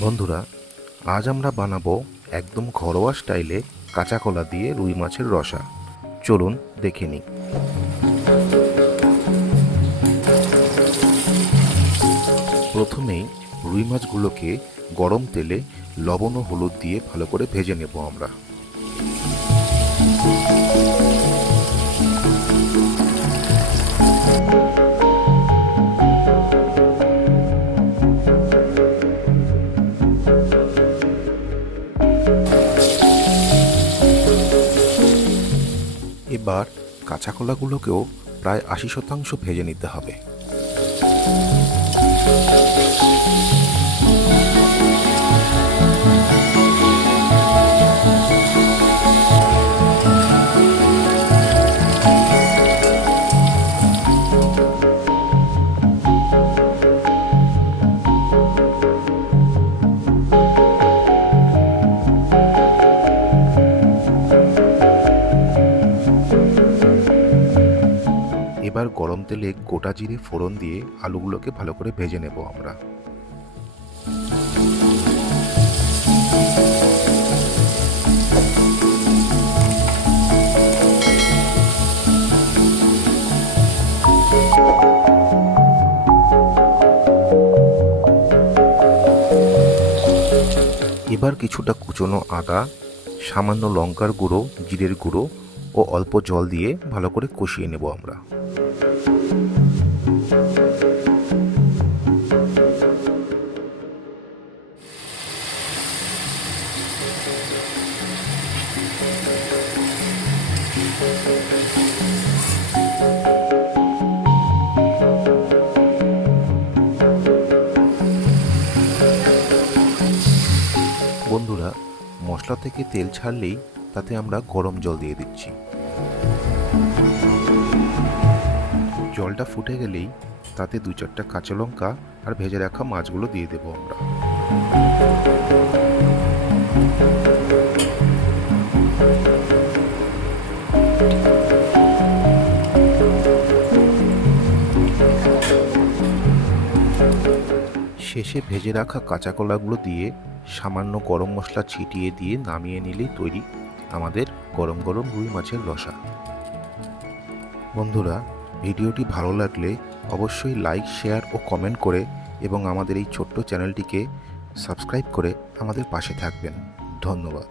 বন্ধুরা, আজ আমরা বানাবো একদম ঘরোয়া স্টাইলে কাঁচা কলা দিয়ে রুই মাছের রসা। চলুন দেখে নিই। প্রথমেই রুই মাছগুলোকে গরম তেলে লবণ ও হলুদ দিয়ে ভালো করে ভেজে নেব আমরা। এবার কাঁচা কলাগুলোকেও প্রায় আশি শতাংশ ভেজে নিতে হবে। এবার গরম তেলে গোটা জিরে ফোড়ন দিয়ে আলুগুলোকে ভালো করে ভেজে নেব আমরা। এবার কিছুটা কুচনো আদা, সামান্য লঙ্কার গুঁড়ো, জিরের গুঁড়ো ও অল্প জল দিয়ে ভালো করে কষিয়ে নেব আমরা। বন্ধুরা মশলা থেকে তেল ছাড়লেই তাতে আমরা গরম জল দিয়ে দিচ্ছি। জলটা ফুটে গেলেই তাতে দু চারটা কাঁচা লঙ্কা আর ভেজে রাখা মাছগুলো দিয়ে দেবো আমরা। শেষে ভেজে রাখা কাঁচা কলাগুলো দিয়ে সামান্য গরম মশলা ছিটিয়ে দিয়ে নামিয়ে নিলেই তৈরি আমাদের গরম গরম রুই মাছের রসা। বন্ধুরা, ভিডিওটি ভালো লাগলে অবশ্যই লাইক, শেয়ার ও কমেন্ট করে এবং আমাদের এই ছোট্ট চ্যানেলটিকে সাবস্ক্রাইব করে আমাদের পাশে থাকবেন। ধন্যবাদ।